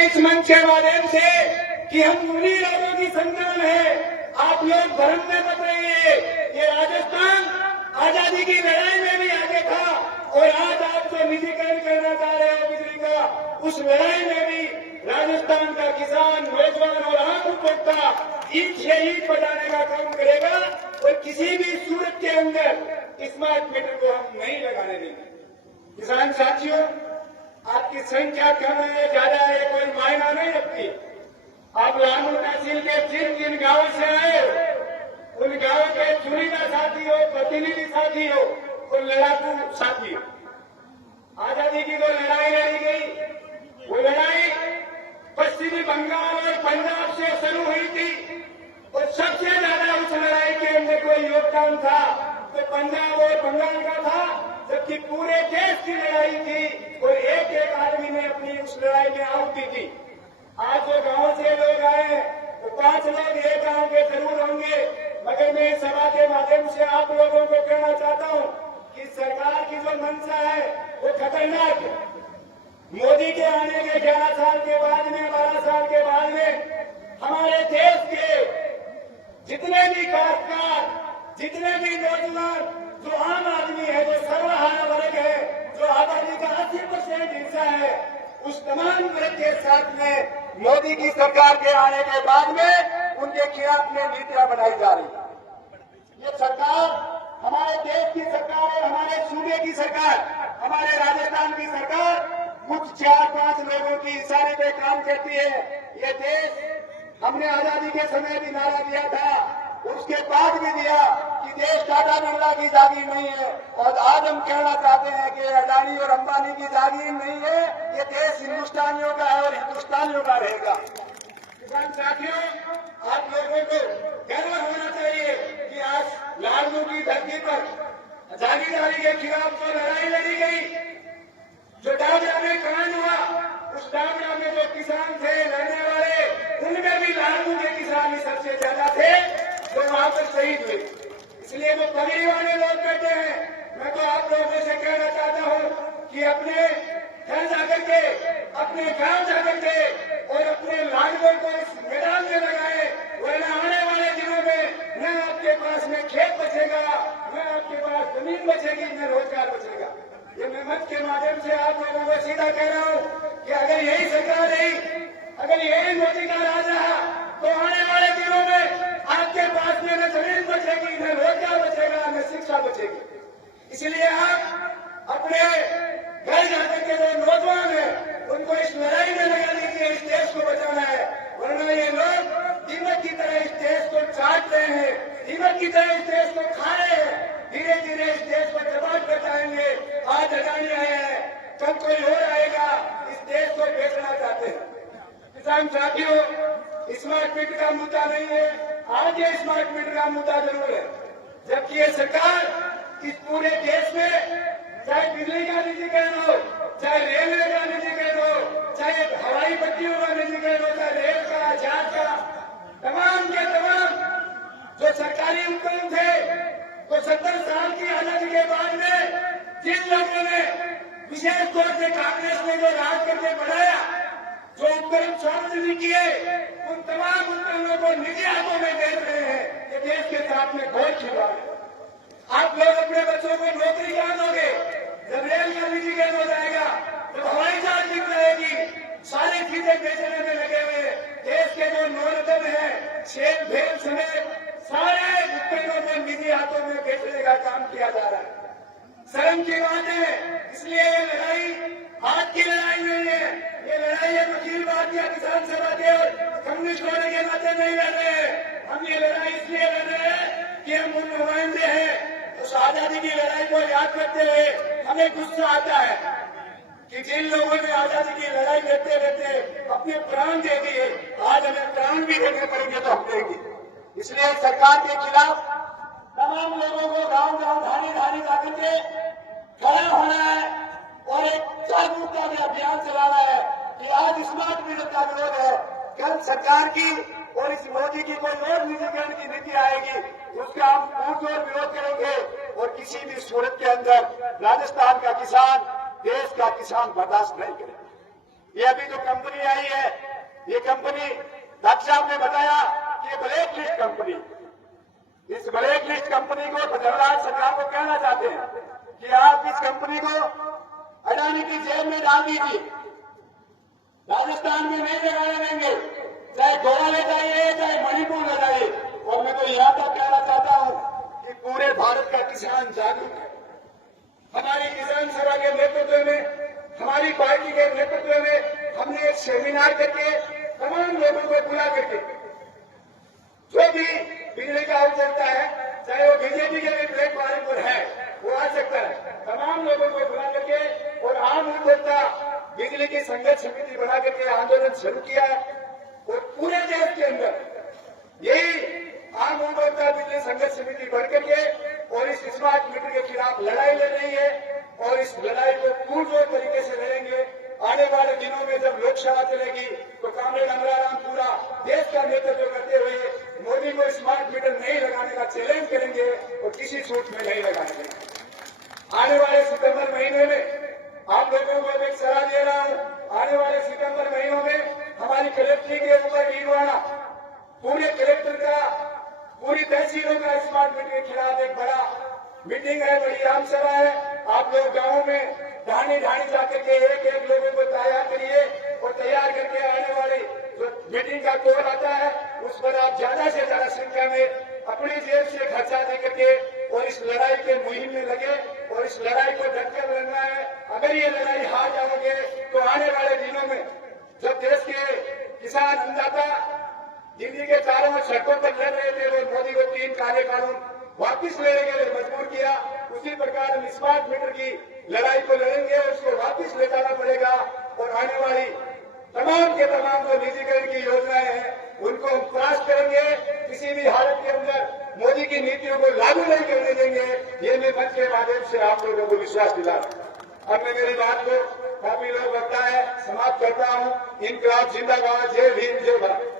इस मंच के माध्यम से कि हम उन्हीं लोगों की संतान है, आप लोग भ्रम में मत रहिए। ये राजस्थान आजादी की लड़ाई में भी आगे था और आज आप जो निजीकरण करना चाह रहे हो बिजली का, उस लड़ाई में भी राजस्थान का किसान, नौजवान और आम उपभोक्ता ईट से ईट बजाने का काम करेगा और किसी भी सूरत के अंदर स्मार्ट मीटर को हम नहीं लगाने देंगे। किसान साथियों, आपकी संख्या कम है ज्यादा है कोई मायना नहीं रखती। आप लालपुर तहसील के जिन गांवों से आए हो, उन गांवों के चुनिंदा साथी हो, प्रतिनिधि साथी हो और लड़ाकू साथी हो। आजादी की जो लड़ाई लड़ी गई, वो लड़ाई पश्चिमी बंगाल और पंजाब से शुरू हुई थी और सबसे ज्यादा उस लड़ाई के अंदर कोई योगदान था तो पंजाब और बंगाल का था, जबकि पूरे देश की लड़ाई थी और एक एक आदमी ने अपनी उस लड़ाई में आहुति दी। आज जो गांव से लोग आए तो 5 लोग एक गांव के जरूर होंगे, मगर मैं इस सभा के माध्यम से आप लोगों को कहना चाहता हूं कि सरकार की जो मंशा है वो खतरनाक है। मोदी के आने के 11 साल के बाद में, 12 साल के बाद में हमारे देश के जितने भी काश्तकार, जितने भी नौजवान, जो आम आदमी है, जो सर्वहारा वर्ग है, जो आबादी का 80% हिस्सा है, उस तमाम वर्ग के साथ में मोदी की सरकार के आने के बाद में उनके खिलाफ में नीतियां बनाई जा रही है। ये सरकार हमारे देश की सरकार है, हमारे सूबे की सरकार, हमारे राजस्थान की सरकार कुछ 4-5 लोगों की इशारे पे काम करती है। ये देश हमने आजादी के समय भी नारा दिया था, उसके बाद भी दिया कि देश टाटा बिरला की जागीर नहीं है, और आज हम कहना चाहते हैं कि अडानी और अंबानी की जागीर नहीं है, ये देश हिंदुस्तानियों का है और हिंदुस्तानियों का रहेगा। किसान साथियों, आप लोगों को गर्व होना चाहिए कि आज लालपुर की धरती पर जागीरदारी के खिलाफ जो लड़ाई लड़ी गई, जो डाबरा में कांड हुआ, उस डाबरा में जो किसान थे लड़ने वाले, उनमें भी लालपुर के किसान ही सबसे ज्यादा थे जो वहां पर शहीद हुए। इसलिए जो पगड़ी वाले लोग बैठे हैं, मैं तो आप लोगों से कहना चाहता हूं कि अपने घर जाकर के, अपने गांव जाकर के और अपने लालपुर को इस मैदान में लगाए, वरना आने वाले दिनों में न आपके पास में खेत बचेगा, न आपके पास जमीन बचेगी, न रोजगार बचेगा। ये मैं मंच के माध्यम से आप लोगों को सीधा कह रहा हूं कि अगर यही सरकार रही, अगर यही मोदी का राज रहा, तो आने वाले दिनों में आपके पास में न जमीन बचेगी, न रोजगार बचेगा, न शिक्षा बचेगी। इसलिए आप अपने घर जाकर के जो नौजवान है उनको इस लड़ाई में लगा दीजिए, इस देश को बचाना है, वरना ये लोग दीमक की तरह इस देश को चाट रहे हैं, दीमक की तरह इस देश को खा रहे हैं। धीरे धीरे इस देश को जवाब कर जाएंगे। आज अडानी आए हैं, कल कोई और आएगा, इस देश को बेचना चाहते हैं। किसान साथियों, स्मार्ट मीटर का मुद्दा नहीं है, आज ये स्मार्ट मीटर का मुद्दा जरूर है, जबकि ये सरकार इस पूरे देश में चाहे बिजली का निजीकरण हो, चाहे रेलवे का निजीकरण हो, चाहे हवाई पट्टियों का निजीकरण हो, चाहे रेल का, जहाज का, तमाम के तमाम जो सरकारी उपकरण थे, तो 70 साल की आजादी के बाद में जिन लोगों ने विशेष तौर से कांग्रेस ने जो राज करके बढ़ाया, जो उपकरण सार्वजनिक किए, उन तमाम उपकरणों को निजी हाथों में बेच रहे हैं। ये देश के साथ में घोर छिपा है। आप लोग अपने बच्चों को नौकरी कहां दोगे? जब रेल का निजीकरण हो जाएगा, जब हवाई जहाज बिक जाएगी, सारी चीजें बेचने में लगे हुए देश के जो नौरतन है, शेर भेल समेत सारे उपकरणों को निजी हाथों में बेचने का काम किया जा रहा है। शर्म की बात है। इसलिए ये लड़ाई आज की लड़ाई नहीं है, ये लड़ाई है अखिल भारतीय किसान सभा के और कम्युनिस्ट होने के नाते नहीं लड़ रहे हैं। हम ये लड़ाई इसलिए लड़ रहे हैं कि हम उन नुमाइंदे हैं। उस आजादी की लड़ाई को याद करते हुए हमें गुस्सा आता है कि जिन लोगों ने आजादी की लड़ाई लड़ते लड़ते अपने प्राण दे दिए, आज हमें प्राण भी देने पड़ेंगे तो हम देंगे। इसलिए सरकार के खिलाफ तमाम लोगों को गांव गांव धानी धानी जाकर के खड़ा होना है और एक जागरूकता का अभियान चलाना है कि आज स्मार्ट मीटर का विरोध है, कल सरकार की और इस मोदी की कोई और निजीकरण की नीति आएगी, उसका हम पुरजोर विरोध करेंगे और किसी भी सूरत के अंदर राजस्थान का किसान, देश का किसान बर्दाश्त नहीं करेगा। ये अभी जो कंपनी आई है आपने बताया कि ब्लैक लिस्ट कंपनी, इस ब्लैक लिस्ट कंपनी को धनराज सरकार को कहना चाहते हैं कि आप इस कंपनी को अडानी की जेल में डाल दीजिए, राजस्थान में नहीं लगाने देंगे, चाहे गोवा ले जाइए चाहे मणिपुर ले जाइए। और मैं तो यहां तक कहना चाहता हूं कि पूरे भारत का किसान जागरूक है। हमारी किसान सभा के नेतृत्व में, हमारी पार्टी के नेतृत्व में हमने एक सेमिनार करके तमाम लोगों को बुला करके जो भी बिजली का आवश्यकता है, चाहे वो बीजेपी के भी प्लेटफॉर्म पर है, वो आ सकता है। तमाम लोगों को बुला करके और आम उपभोक्ता बिजली की संघर्ष समिति बना करके आंदोलन शुरू किया और पूरे देश के अंदर यही आम उपभोक्ता बिजली संघर्ष समिति बढ़ करके और इस स्मार्ट मीटर के खिलाफ लड़ाई लड़ रही है और इस लड़ाई को पूर्ण तरीके से लड़ेंगे। आने वाले दिनों में जब लोकसभा चलेगी तो कामरेड अमराराम पूरा देश का नेतृत्व करते हुए मोदी को स्मार्ट मीटर नहीं लगाने का चैलेंज करेंगे और किसी छूट में नहीं लगाने देंगे। आने वाले सितंबर महीने में आप लोगों को एक सलाह दे रहा हूं, आने वाले सितंबर महीनों में हमारी कलेक्ट्री के ऊपर नीलवाड़ा पूरे कलेक्टर का, पूरी तहसीलों का स्मार्ट मीटर के खिलाफ एक बड़ा मीटिंग है, बड़ी आम सभा है। आप लोग गांवों में ढाणी जाकर के एक एक लोगों को तैयार करिए और तैयार करके आने वाली जो मीटिंग का कॉल आता है उस पर आप ज्यादा से ज्यादा संख्या में अपनी जेब से खर्चा दे करके और इस लड़ाई के मुहिम में लगे और इस लड़ाई को डटकर लड़ना है। अगर ये लड़ाई हार जाओगे तो आने वाले दिनों में जब देश के किसान अन्नदाता दिल्ली के चारों ओर सड़कों पर लड़ रहे थे और मोदी को 3 काले कानून वापिस लेने के लिए मजबूर किया, उसी प्रकार हम स्मार्ट मीटर की लड़ाई को लड़ेंगे और उसको वापिस ले जाना पड़ेगा और आने वाली तमाम के तमाम जो निजीकरण की योजनाएं हैं उनको हम क्रॉस करेंगे। किसी भी हालत के अंदर मोदी की नीतियों को लागू नहीं करने देंगे, ये मैं मंच के माध्यम से आप लोगों को विश्वास दिला रहा हूं। अब मैं मेरी बात को काफी लोग लगता है समाप्त करता हूं। इनकलाब जिंदाबाद, जय भीम, जय भारत।